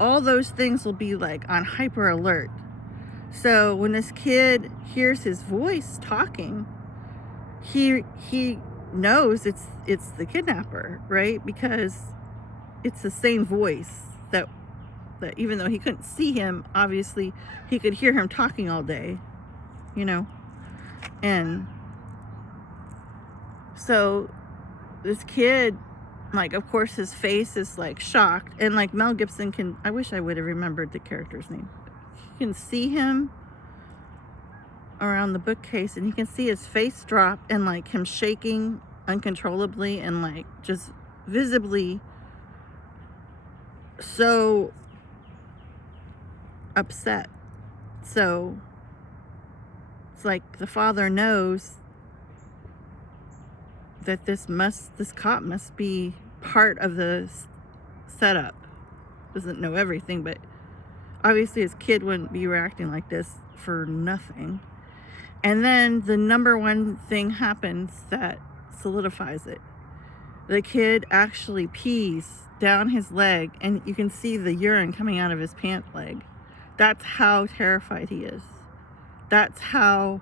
all those things will be like on hyper alert. So when this kid hears his voice talking, he knows it's the kidnapper, right? Because it's the same voice that even though he couldn't see him, obviously he could hear him talking all day, you know. And so this kid, like, of course his face is like shocked, and like Mel Gibson can, I wish I would have remembered the character's name. You can see him around the bookcase, and you can see his face drop, and like him shaking uncontrollably, and like just visibly so upset. So it's like the father knows that this cop must be part of the setup. Doesn't know everything, but obviously his kid wouldn't be reacting like this for nothing. And then the number one thing happens that solidifies it. The kid actually pees down his leg, and you can see the urine coming out of his pant leg. That's how terrified he is. That's how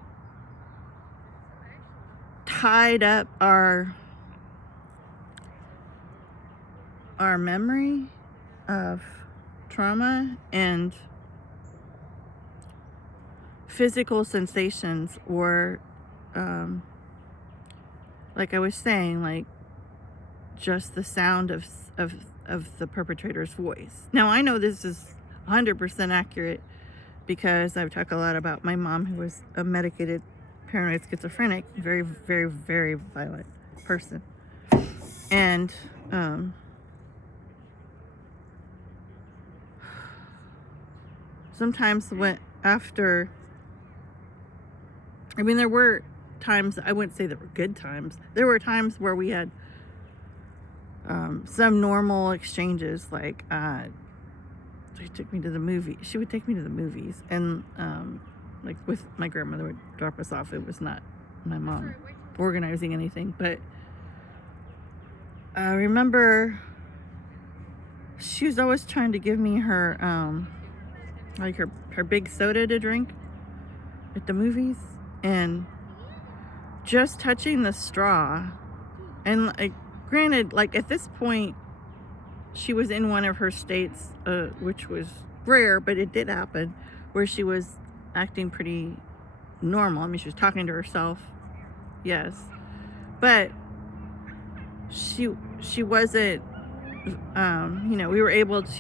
tied up our memory of trauma and physical sensations, or like I was saying, like just the sound of the perpetrator's voice. Now I know this is 100% accurate because I've talked a lot about my mom, who was a medicated paranoid schizophrenic, very, very, very violent person. And sometimes after, I mean, there were times, I wouldn't say there were good times. There were times where we had some normal exchanges, like she took me to the movie. She would take me to the movies, and like with my grandmother would drop us off. It was not my mom organizing anything, but I remember she was always trying to give me her like her big soda to drink at the movies, and just touching the straw, and like, granted, like at this point she was in one of her states, which was rare, but it did happen, where she was acting pretty normal. I mean, she was talking to herself, yes, but she wasn't, you know, we were able to